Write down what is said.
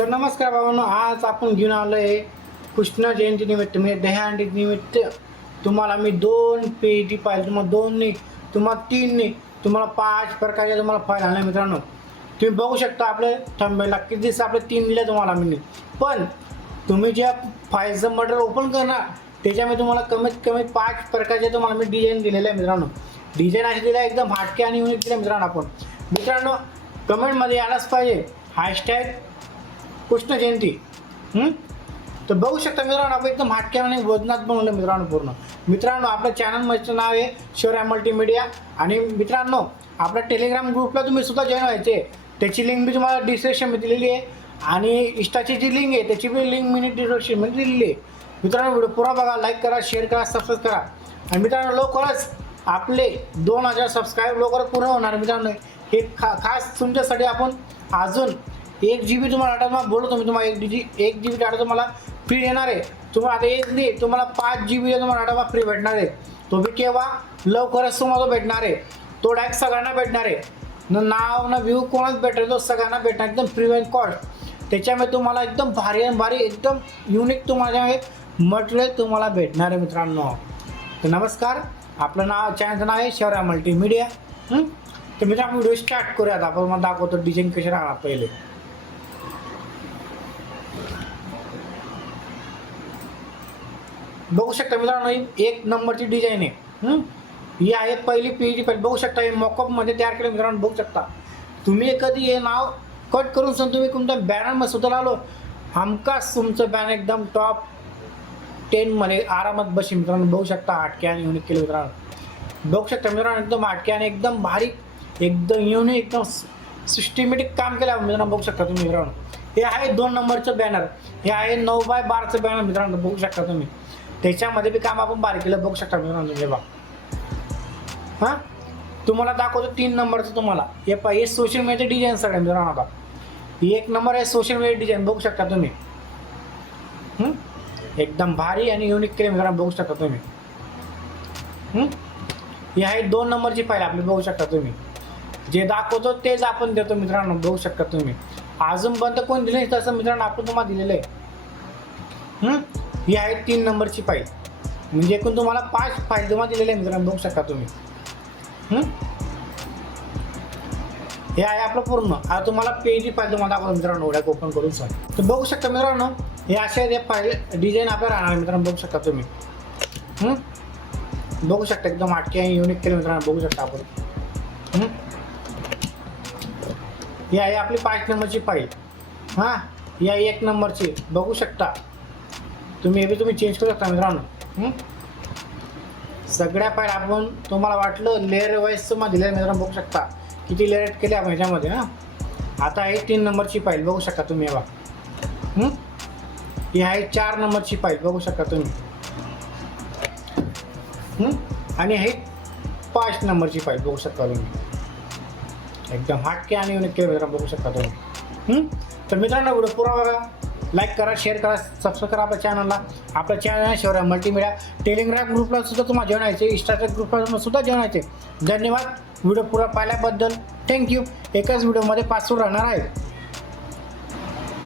तर नमस्कार बाबांनो, आज आपण घेऊन आलो आहे कृष्ण जयंती निमित्त म्हणजे दहीहंडी निमित्त तुम्हाला मी 2 पेटी पाहिजे, तुम्हाला 2 नाही, तुम्हाला 3 नाही, तुम्हाला 5 प्रकारचे तुम्हाला फाईल आणले मित्रांनो. तुम्ही बघू शकता आपले थंबनेलला किती दिवस आपले 3 दिले तुम्हाला मी. पण तुम्ही ज्या फाईलचं मटेरियल ओपन करणार त्याच्यामध्ये तुम्हाला कमीत कमी 5 प्रकारचे तुम्हाला मी डिझाईन दिलेले आहे मित्रांनो. डिझाईन असे दिले एकदम हटके आणि युनिक दिले मित्रांनो. आपण मित्रांनो कमेंटमध्ये यायलाच पाहिजे हॅशटॅग कृष्ण जयंती. तर बघू शकता मित्रांनो, आपण एकदम हटक्या आणि वजनात बनवलं मित्रांनो पूर्ण. मित्रांनो आपल्या चॅनलचं नाव आहे शौर्या मल्टीमीडिया. आणि मित्रांनो आपल्या टेलिग्राम ग्रुपला तुम्ही सुद्धा जॉईन व्हायचे, त्याची लिंक मी तुम्हाला डिस्क्रिप्शनमध्ये दिलेली आहे. आणि इंस्टाची जी लिंक आहे त्याची पण लिंक मी डिस्क्रिप्शनमध्ये दिलेली आहे. मित्रांनो व्हिडिओ पुरा बघा, लाईक करा, शेअर करा, सबस्क्राईब करा. आणि मित्रांनो लवकरच आपले 2000 सबस्क्राईब लवकरच पूर्ण होणार मित्रांनो. हे खास तुमच्यासाठी आपण अजून 1 GB तुम्हाला डाटा बोलतो मी तुम्हाला 1 GB डाटा तुम्हाला फ्री येणार आहे. तुम्हाला आता 1 नाही तुम्हाला 5 GB तुम्हाला डाटा फ्री भेटणार आहे. तो बी केव्हा लवकरच तुम्हाला भेटणार आहे. तो डायरेक्ट सगळ्यांना भेटणार आहे. नाव ना व्ह्यू कोणाच भेटेल, तो सगळ्यांना भेटणार एकदम फ्री अँड कॉस्ट. त्याच्यामध्ये तुम्हाला एकदम भारी आणि भारी एकदम युनिक तुम्हाला मटेरियल तुम्हाला भेटणार आहे मित्रांनो. तर नमस्कार, आपलं नाव चॅनलचं नाव आहे शौर्या मल्टीमीडिया. तर मित्रांनो व्हिडिओ स्टार्ट करूयात. आपण मला दाखवतो डिझाईन कसे राहणार. पहिले बघू शकता मित्रांनो, 1 नंबरची डिझाईन आहे. ही आहे पहिली पेजी. पहिले बघू शकता हे मॉकअपमध्ये तयार केलं मित्रांनो. बघू शकता तुम्ही कधी हे नाव कट करून सांग तुम्ही तुमच्या बॅनरमध्ये सुद्धा आलो हमखास तुमचं बॅनर एकदम टॉप 10 मध्ये आरामात बसेल मित्रांनो. बघू शकता हटके आणि युनिक केलं मित्रांनो. बघू शकता मित्रांनो एकदम हटके आणि एकदम भारी एकदम युनिक एकदम सिस्टमॅटिक काम केलं मित्रांनो. बघू शकता तुम्ही मित्रांनो. हे आहे 2 नंबरचं बॅनर. हे आहे 9x12चं बॅनर मित्रांनो. बघू शकता तुम्ही. त्याच्यामध्ये बी काम आपण बारीक केलं. बघू शकता मित्रांनो. हे बघा तुम्हाला दाखवतो 3 नंबरचं तुम्हाला. हे हे सोशल मीडिया डिझाईन सगळं मित्रांनो. आता 1 नंबर आहे सोशल मीडिया डिझाईन. बघू शकता तुम्ही. एकदम भारी आणि युनिक केले मित्रांनो. बघू शकता तुम्ही. ही आहे 2 नंबरची फाईल आपली. बघू शकता तुम्ही. जे दाखवतो तेच आपण देतो मित्रांनो. बघू शकता तुम्ही. अजूनपर्यंत कोण दिले नाही तसं मित्रांनो आपण तुम्हाला दिलेलं आहे. ही आहे 3 नंबरची फाईल. म्हणजे एकूण तुम्हाला 5 फाईल तुम्हाला दिलेले आहे मित्रांनो. बघू शकता तुम्ही. हे आहे आपलं पूर्ण. आता तुम्हाला पेजी फाईल तुम्हाला दाखवतो मित्रांनो. ओढ्याक ओपन करून सांग. तर बघू शकता मित्रांनो हे असे हे फाईल डिझाईन आपल्याला राहणार मित्रांनो. बघू शकता तुम्ही. बघू शकता एकदम हटके आणि युनिक केले मित्रांनो. बघू शकता आपण. ही आहे आपली 5 नंबरची फाईल. ही आहे 1 नंबरची. बघू शकता तुम्ही. हे बी तुम्ही चेंज करू शकता मित्रांनो. सगळ्या फाईल आपण तुम्हाला वाटलं लेअर वाईज तुम्हाला दिल्या मित्रांनो. बघू शकता किती लेअर केले आपण ह्याच्यामध्ये. आता आहे 3 नंबरची फाईल. बघू शकता तुम्ही. हे बघा ही आहे 4 नंबरची फाईल. बघू शकता तुम्ही. आणि हे 5 नंबरची फाईल. बघू शकता तुम्ही. एकदम हटके आणि युनिक केले मित्रांनो. बघू शकता तुम्ही. तर मित्रांनो व्हिडिओ पुरा बघा, लाईक करा, शेअर करा, सबस्क्राईब करा आपल्या चॅनलला. आपलं चॅनल आहे शौर्या मल्टीमीडिया. टेलिग्राम ग्रुपला सुद्धा तुम्हाला जॉईन व्हायचे, इंस्टाच्या ग्रुपला सुद्धा जॉईन व्हायचे. धन्यवाद व्हिडिओ पुरा पाहिल्याबद्दल. थँक्यू. एकाच व्हिडिओमध्ये 5 राहणार आहे.